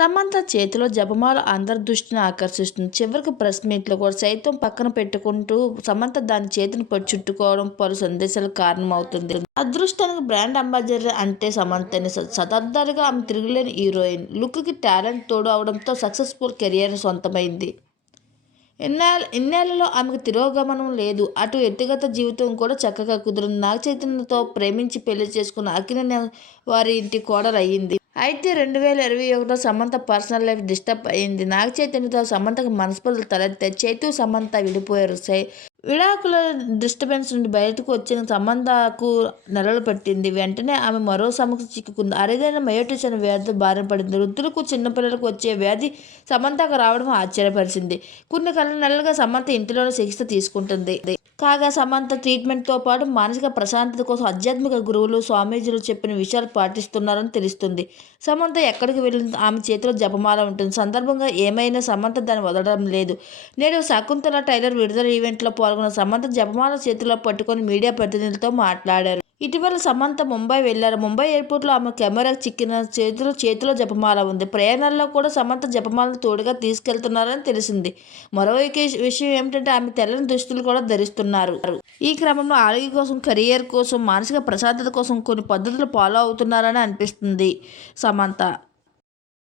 సమంత చేతిలో జపమాల అందరి దృష్టిని ఆకర్షిస్తుంది. చివరికి ప్రెస్ మీట్లో కూడా సైతం పక్కన పెట్టుకుంటూ సమంత దాని చేతిని పట్టు చుట్టుకోవడం పలు సందేశాలకు కారణమవుతుంది. అదృష్టానికి బ్రాండ్ అంబాసిడర్ అంటే సమంతని శతాబ్దాలుగా ఆమె తిరుగులేని హీరోయిన్. లుక్కి టాలెంట్ తోడు అవడంతో సక్సెస్ఫుల్ కెరియర్ సొంతమైంది. ఇన్నేళ్ళ ఇన్నేళ్ళలో ఆమెకు తిరోగమనం లేదు. అటు వ్యక్తిగత జీవితం కూడా చక్కగా కుదిరింది. నాగ చైతన్యతో ప్రేమించి పెళ్ళి చేసుకున్న అఖిల వారి ఇంటి కోడలు అయ్యింది అయితే రెండు వేల ఇరవై ఒకటిలో సమంత పర్సనల్ లైఫ్ డిస్టర్బ్ అయింది. నాగ చైతన్యతో సమంతకు మనస్పర్ధలు తలెత్తే చైతు సమంత విడిపోయారు. సై విడాకుల డిస్టర్బెన్స్ నుండి బయటకు వచ్చిన సమంతకు నెలలు పట్టింది. వెంటనే ఆమె మరో సమస్య చిక్కుకుంది. అరుదైన మయోటిస్ అనే వ్యాధితో బారిన పడింది వృద్ధులకు చిన్నపిల్లలకు వచ్చే వ్యాధి సమంతకు రావడం ఆశ్చర్యపరిచింది. కొన్ని కళ్ళ నెలలుగా సమంత ఇంటిలోనే చికిత్స తీసుకుంటుంది. కాగా సమంత ట్రీట్మెంట్తో పాటు మానసిక ప్రశాంతత కోసం ఆధ్యాత్మిక గురువులు స్వామీజీలు చెప్పిన విషయాలు పాటిస్తున్నారని తెలుస్తుంది. సమంత ఎక్కడికి వెళ్ళిన ఆమె చేతిలో జపమాల ఉంటుంది. సందర్భంగా ఏమైనా సమంత దాన్ని వదలడం లేదు. నేడు శకుంతల టైలర్ విడుదల ఈవెంట్లో పాల్గొన్న సమంత జపమాల చేతిలో పట్టుకొని మీడియా ప్రతినిధులతో మాట్లాడారు. ఇటీవల సమంత ముంబై వెళ్ళారు ముంబై ఎయిర్పోర్ట్లో ఆమె కెమెరాకు చిక్కిన చేతిలో చేతిలో జపమాల ఉంది. ప్రయాణాల్లో కూడా సమంత జపమాలను తోడుగా తీసుకెళ్తున్నారని తెలిసింది. మరో విషయం ఏమిటంటే ఆమె తెల్లని దుస్తులు కూడా ధరిస్తున్నారు. ఈ క్రమంలో ఆరోగ్య కోసం కెరియర్ కోసం మానసిక ప్రశాంతత కోసం కొన్ని పద్ధతులు ఫాలో అవుతున్నారని అనిపిస్తుంది సమంత.